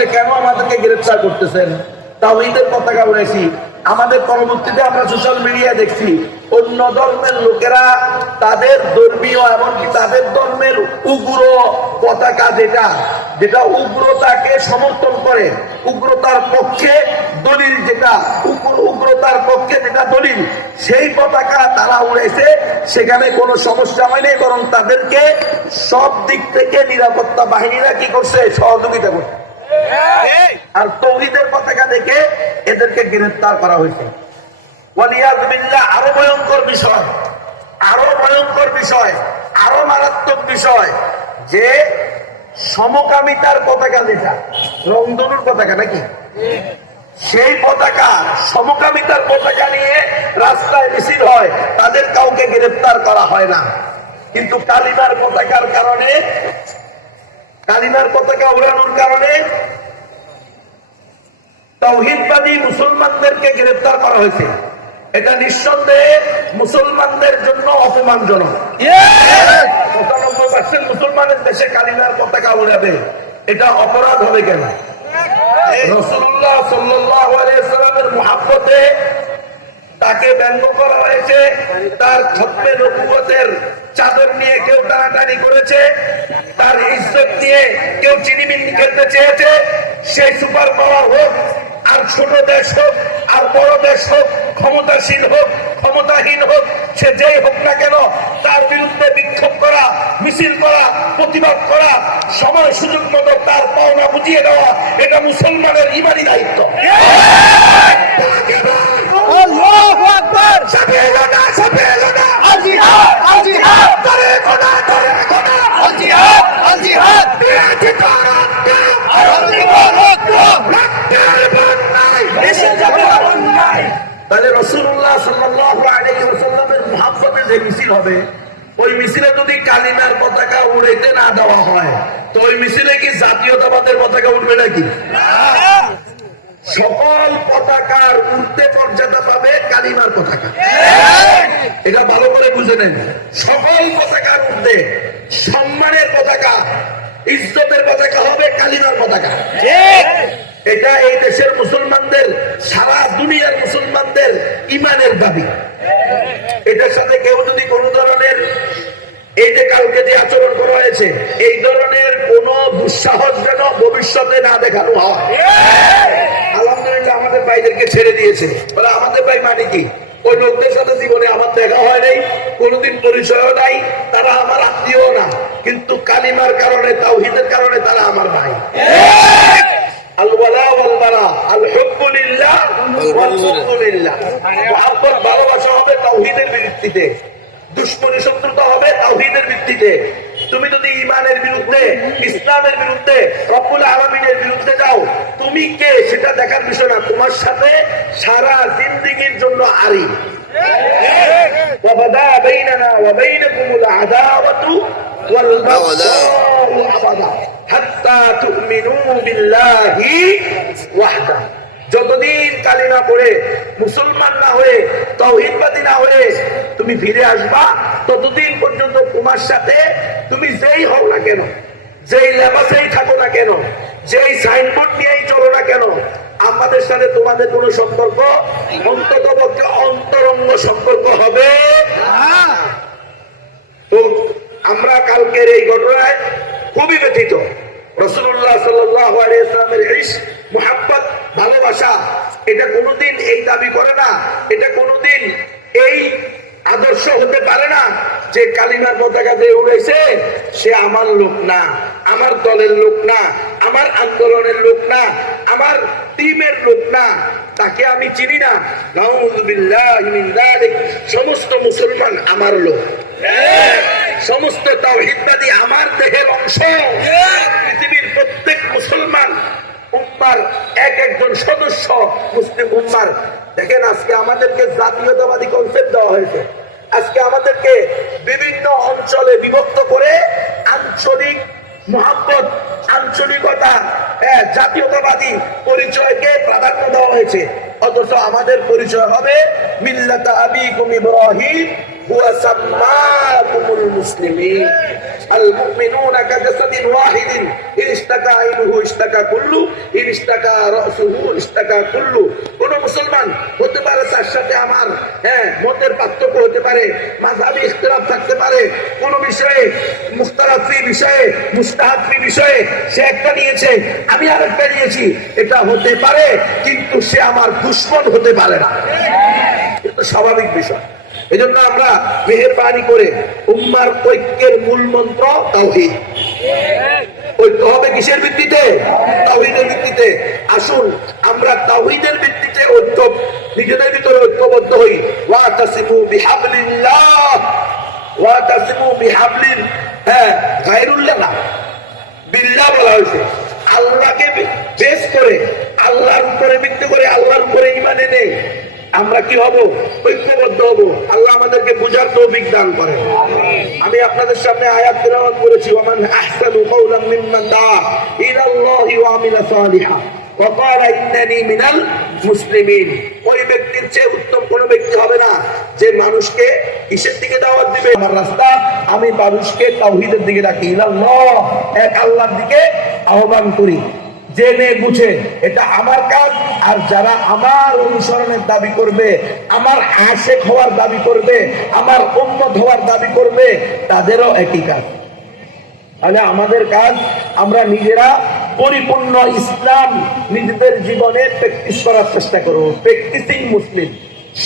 হচ্ছে কেন আমাদেরকে গ্রেফতার করতেছেন? তাওহীদের পতাকা উড়াইছি। আমাদের পরবর্তীতে আমরা সোশ্যাল মিডিয়া দেখছি অন্য ধর্মের লোকেরা তাদের ধর্মীয় এমনকি তাদের ধর্মের উগ্র পতাকা যেটা উগ্রতাকে সমর্থন করে, উগ্রতার পক্ষে দলিল, যেটা উগ্রতার পক্ষে যেটা দলিল, সেই পতাকা তারা উড়াইছে। সেখানে কোনো সমস্যা হয়নি, বরং তাদেরকে সব দিক থেকে নিরাপত্তা বাহিনীরা কি করছে? সহযোগিতা করছে। আর তাওহীদের পতাকা দেখে এদেরকে গ্রেফতার করা হয়েছে। ওয়ালিয়াযু বিল্লাহ। আরো ভয়ঙ্কর বিষয়, আরো মারাত্মক বিষয় যে সমকামিতার পতাকা, যেটা রংধনুর পতাকা নাকি, সেই পতাকা, সমকামিতার পতাকা নিয়ে রাস্তায় মিছিল হয়, তাদের কাউকে গ্রেফতার করা হয় না। কিন্তু কালিমার পতাকা উড়ানোর কারণে তাওহীদবাদী মুসলমানদেরকে গ্রেফতার করা হয়েছে। এটা নিঃসন্দেহে মুসলমানদের জন্য অপমানজনক। ৯৫% মুসলমানের দেশে কালিমার পতাকা উড়াবে, এটা অপরাধ হবে কেন? রাসূলুল্লাহ সাল্লাল্লাহু আলাইহি ওয়াসাল্লামের মুহাব্বতে তাকে ব্যঙ্গ করা হয়েছে। তার খতমে নবুয়তের চাদর নিয়ে কেউ টানাটানি করেছে, তার ইজ্জত নিয়ে কেউ চিনিমিনি খেলতে চেয়েছে। সেই সুপার পাওয়ার হোক আর ছোট দেশ হোক আর বড় দেশ হোক, ক্ষমতাশীল হোক ক্ষমতাহীন হোক, সে যেই হোক না কেন, তার বিরুদ্ধে বিক্ষোভ করা, মিছিল করা, প্রতিবাদ করা, সময় সুযোগ মতো তার পাওনা বুঝিয়ে দেওয়া, এটা মুসলমানের ইমানি দায়িত্ব। আল্লাহু আকবার। তাহলে রাসূলুল্লাহ সাল্লাল্লাহু আলাইহি ওয়াসাল্লামের মুহাব্বতে যে মিছিল হবে, ওই মিছিলে যদি কালিমার পতাকা উড়াইতে না দেওয়া হয়, তো ওই মিছিলে কি জাতীয়তাবাদের পতাকা উঠবে নাকি? সকল পতাকার উর্ধে মর্যাদা পাবে কালিমার পতাকা। এটা ভালো করে বুঝে নেন। সকল পতাকার উর্ধে সম্মানের পতাকা, ইজ্জতের পতাকা হবে কালিমার পতাকা। এটা এই দেশের মুসলমানদের, সারা দুনিয়ার মুসলমানদের ইমানের দাবি। এটার সাথে কেউ যদি কোন ধরনের, এই যে কালকে যে আচরণ করা হয়েছে, এই ধরনের কোন দুঃসাহস যেন ভবিষ্যতে না দেখানো হয়। আলহামদুলিল্লাহ আমাদের ভাইদেরকে ছেড়ে দিয়েছে। আমাদের ভাই মানে কি? ওই লোকদের সাথে জীবনে আমার দেখা হয় নাই, কোনোদিন পরিচয়ও নাই, তারা আমার আত্মীয় না, কিন্তু কালিমার কারণে, তাওহীদের কারণে তারা আমার ভাই। আল ওয়ালা ওয়াল বারা, আল হুব্বু লিল্লাহ ওয়াল বুগদু লিল্লাহ। মুহাব্বত, ভালোবাসা হবে তাওহীদের ভিত্তিতে, দুশমনী শত্রুতা হবে তাওহীদের ভিত্তিতে। তুমি যদি ঈমানের বিরুদ্ধে, ইসলামের বিরুদ্ধে, রব্বুল আলামিনের বিরুদ্ধে যাও, তুমি কে সেটা দেখার বিষয় না, তোমার সাথে সারা জিন্দেগীর জন্য আরি। ওয়াবাদা বাইনানা ওয়া বাইনাকুমুল আদাওয়াতু ওয়াল বাগদাউ আবাদা হাত্তা তুমিনু বিল্লাহি ওয়াহদা। যতদিন কালিমা পড়ে মুসলমান না হয়ে, তাওহীদবাদী না হয়ে তুমি ফিরে আসবা, ততদিন পর্যন্ত তোমার সাথে তুমি যেই হও না কেন, যেই লেবাসেই থাকো না কেন, যেই সাইনবোর্ড নিয়েই চলো না কেন, আমাদের সাথে তোমাদের কোনো সম্পর্ক, অন্ততপক্ষে অন্তরঙ্গ সম্পর্ক হবে না। তো আমরা কালকের এই ঘটনায় খুবই ব্যথিত। রাসূলুল্লাহ সাল্লাল্লাহু আলাইহি ওয়াসাল্লামের ইশক, মুহাব্বত, ভালোবাসা, এটা কোনোদিন এই দাবি করে না, এটা কোনোদিন এই আদর্শ হতে পারে না যে কালিমার পতাকা দিয়ে উড়াইছে সে আমার লোক না, আমার দলের লোক না, আমার আন্দোলনের লোক না, আমার টিমের লোক না, তাকে আমি চিনি না। নাউযুবিল্লাহি মিন যালিক। সমস্ত মুসলমান আমার লোক, সমস্ত তাওহীদবাদী আমার দেহের অংশ। পৃথিবীর প্রত্যেক মুসলমান উম্মার এক একজন সদস্য মুসলিম উম্মার। দেখেন, আজকে আমাদেরকে জাতীয়তাবাদী কনসেপ্ট দেওয়া হয়েছে। আজকে আমাদেরকে বিভিন্ন অঞ্চলে বিভক্ত করে আঞ্চলিক মহব্বত, আঞ্চলিকতা, জাতীয়তাবাদী পরিচয়কে প্রাধান্য দেওয়া হয়েছে। অথচ আমাদের পরিচয় হবে মিল্লাতা আবিকুম ইব্রাহিম হুয়া সাম্মাকুমুল মুসলিমিন। আল মুমিনুনা কাজাসাদিন ওয়াহিদিন ইন ইশতাকা আইনুহু ইশতাকা কুল্লু ইন ইশতাকা রাসুহু ইশতাকা কুল্লু। কোন মুসলমান হতে পারে তার সাথে আমার মতের পার্থক্য হতে পারে, মাযহাবী ইখতিলাফ থাকতে পারে, কোন বিষয়ে মুখতালাফি বিষয়ে, মুস্তাহাবি বিষয়ে সে একটা নিয়েছে, আমি আরেকটা নিয়েছি, এটা হতে পারে, কিন্তু সে আমার দুশমন হতে পারে না। এটা স্বাভাবিক বিষয়। এজন্য আমরা মেহেরবানি করে উম্মার ঐক্যের মূল মন্ত্র তাওহীদ। ঐক্য হবে কিসের ভিত্তিতে? তাওহীদের ভিত্তিতে। আসুন আমরা তাওহীদের ভিত্তিতে ঐক্য, নিজেদের ভিতরে ঐক্যবদ্ধ হই। ওয়াতাসিমু বিহাবলিল্লাহ, ওয়াতাসিমু বিহাবলিল গায়রুল্লাহ না, বিল্লাহ বলা হয়েছে। আল্লাহকে বেস করে, আল্লাহর উপরে ভিত্তি করে, আল্লাহর উপরে ঈমান এনে আমরা কি হব? ঐক্যবদ্ধ হব। আল্লাহ আমাদেরকে বুঝার তৌফিক দান করেন। আমি আপনাদের সামনে আয়াত তেলাওয়াত করেছি, ওয়ামান আহসানু কাওলাম মিম্মান দাআ ইলাল্লাহি ওয়া আমিলা সালিহান ওয়া ক্বালা ইন্নানী মিনাল মুসলিমিন। ওই ব্যক্তির চেয়ে উত্তম কোন ব্যক্তি হবে না যে মানুষকে কিসের দিকে দাওয়াত দিবে? আমার রাস্তা, আমি মানুষকে তাওহীদের দিকে ডাকি, ইলাল্লাহ, এক আল্লাহর দিকে আহ্বান করি, জেনে বুঝে এটা আমার কাজ। আর যারা আমার অনুসরণের দাবি করবে, আমার আশেক হওয়ার দাবি করবে, আমার উম্মত হওয়ার দাবি করবে, তাদেরও একই কাজ। তাহলে আমাদের কাজ, আমরা নিজেরা পরিপূর্ণ ইসলাম নিজেদের জীবনে প্র্যাকটিস করার চেষ্টা করব। প্র্যাকটিসিং মুসলিম,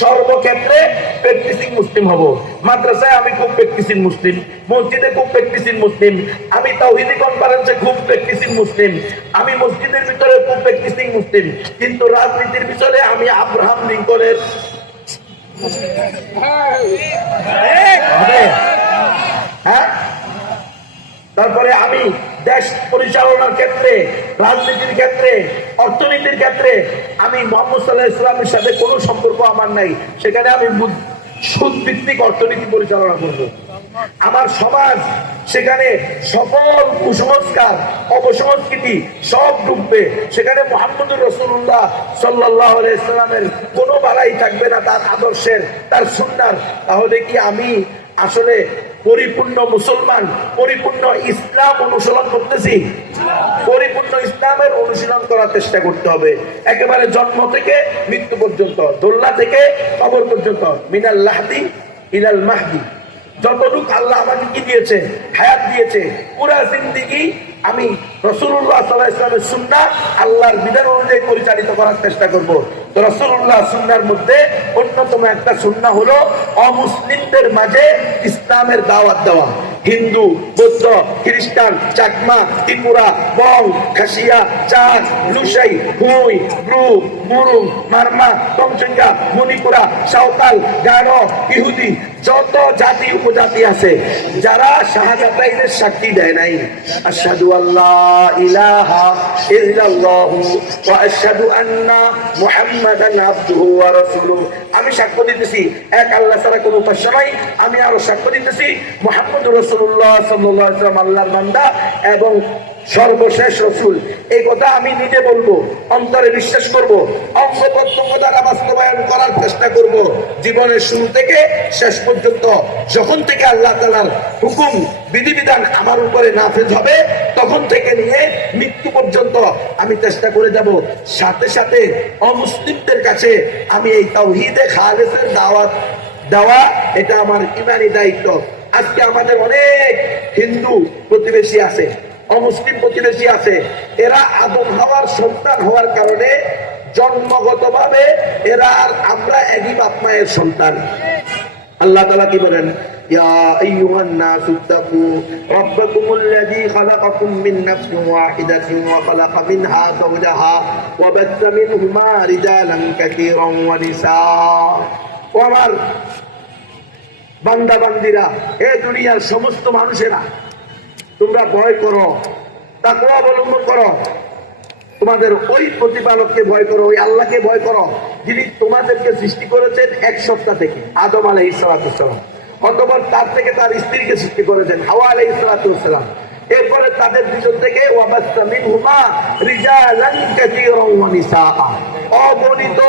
সর্বক্ষেত্রে প্র্যাকটিসিং মুসলিম হব। মাদ্রাসায় আমি খুব প্র্যাকটিসিং মুসলিম, মসজিদে খুব প্র্যাকটিসিং মুসলিম, আমি তাওহীদি কনফারেন্সে খুব প্র্যাকটিসিং মুসলিম, আমি মসজিদের ভিতরে খুব প্র্যাকটিসিং মুসলিম, কিন্তু রাজনীতির পিছনে আমি আব্রাহাম লিঙ্কনের তারপরে আমি দেশ পরিচালনার ক্ষেত্রে, রাজনীতির ক্ষেত্রে, অর্থনীতির ক্ষেত্রে আমি মুহাম্মদ সাল্লাল্লাহু আলাইহি ওয়াসাল্লামের সাথে কোনো সম্পর্ক আমার নাই। সেখানে আমি সুদ ভিত্তিক অর্থনীতি পরিচালনা করব। আমার সমাজ, সেখানে সকল কুসংস্কার, অপসংস্কৃতি সব ডুববে। সেখানে মুহাম্মদুর রাসূলুল্লাহ সাল্লাল্লাহু আলাইহি ওয়াসাল্লামের কোনো বালাই থাকবে না, তার আদর্শের, তার সুন্নাহর। তাহলে কি আমি আসলে পরিপূর্ণ মুসলমান, পরিপূর্ণ ইসলাম অনুশীলন করতেছি? পরিপূর্ণ ইসলামের অনুশীলন করার চেষ্টা করতে হবে, একেবারে জন্ম থেকে মৃত্যু পর্যন্ত, দোল্লা থেকে কবর পর্যন্ত, মিনাল লাহদি ইলাল মাহদি। যতটুকু আল্লাহ আমাকে কি দিয়েছে, হায়াত দিয়েছে, পুরা জিন্দেগি আমি রাসূলুল্লাহ সাল্লাল্লাহু আলাইহি ওয়াসাল্লামের সুন্নাহ, আল্লাহর বিধান অনুযায়ী পরিচালিত করার চেষ্টা করব। তো রাসূলুল্লাহ সুন্নাহর মধ্যে অন্যতম একটা সুন্নাহ হলো অমুসলিমদের মাঝে ইসলামের দাওয়াত দেওয়া। হিন্দু, বৌদ্ধ, খ্রিস্টান, চাকমা, ত্রিপুরা, বং, খাসিয়া, চাক, লুসাই, হুই, ব্রু, মুরুং, মারমা, তমচঙ্গা, মণিপুরা, সাঁওতাল, গারো, ইহুদি, যত জাতি উপজাতি আছে, যারা শাহাদাতাইনের সাক্ষী দেয় নাই, আশহাদু আল্লাহ ইলাহা ইল্লাল্লাহু ওয়া আশহাদু আন্না মুহাম্মাদান আবদুহু ওয়া রাসূলুহু, আমি সাক্ষ্য দিতেছি এক আল্লাহ ছাড়া কোনো উপাস্য নাই, আমি আরো সাক্ষ্য দিতেছি মুহাম্মদুর রাসূলুল্লাহ সাল্লাল্লাহু আলাইহি ওয়াসাল্লাম আল্লাহর বান্দা এবং সর্বশেষ রসুল। এই কথা আমি নিজে বলবো, অন্তরে বিশ্বাস করব, অঙ্গ প্রত্যঙ্গ দ্বারা বাস্তবায়ন করার চেষ্টা করব। জীবনের শুরু থেকে শেষ পর্যন্ত, যখন থেকে আল্লাহ তাআলার হুকুম বিধিবিধান আমার উপরে নাফেজ হবে, তখন থেকে নিয়ে মৃত্যু পর্যন্ত আমি চেষ্টা করে যাব। সাথে সাথে অমুসলিমদের কাছে আমি এই তাওহীদে খালেসের দাওয়াত দেওয়া, এটা আমার ইমানি দায়িত্ব। আজকে আমাদের অনেক হিন্দু প্রতিবেশী আছে, অমুসলিম প্রতিবেশী আছে, এরা আদম হাওয়ার সন্তান হওয়ার কারণে জন্মগতভাবে এরা আর আমরা একই বাপ মায়ের সন্তান। আল্লাহ তাআলা কি বলেন? ইয়া আইয়ুহান নাসু তাকু রাব্বাকুমুল্লাযী খালাকাকুম মিন নাফসিন ওয়াহিদাতিন ওয়া খালাকা মিনহা যাওজাহা ওয়া বাথা মিনহুমা রিজালান কাসীরান ওয়া নিসা। ও আমার বান্দা বান্দিরা, এ দুনিয়ার সমস্ত মানুষেরা, তোমরা ভয় করো, তাকওয়া অবলম্বন করো, তোমাদের ওই প্রতিপালককে ভয় করো, ওই আল্লাহকে ভয় করো, যিনি তোমাদেরকে সৃষ্টি করেছেন এক সত্তা থেকে, আদম আলাইহিস সালাম, অতঃপর তার থেকে তার স্ত্রীকে সৃষ্টি করেছেন, হাওয়া আলাইহিস সালাম। এরপরে তাদের দুজন থেকে ওয়াবাসা মিনহুমা রিজালান কাসীরান ওয়া নিসা, অগণিত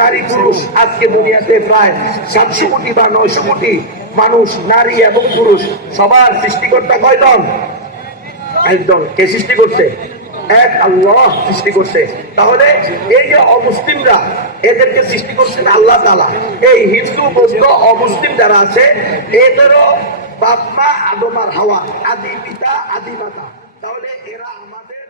নারী পুরুষ। আজকে দুনিয়াতে প্রায় 700 কোটি বা 900 কোটি মানুষ, নারী এবং পুরুষ সবার সৃষ্টিকর্তা কয়জন? একজন। কে সৃষ্টি করছে? এক আল্লাহ সৃষ্টি করছে। তাহলে এই যে অমুসলিমরা, এদেরকে সৃষ্টি করছেন আল্লাহ তাআলা। এই হিন্দু, বৌদ্ধ, অমুসলিম যারা আছে, এদেরও বাপ মা আদম আর হাওয়া, আদি পিতা আদি মাতা। তাহলে এরা আমাদের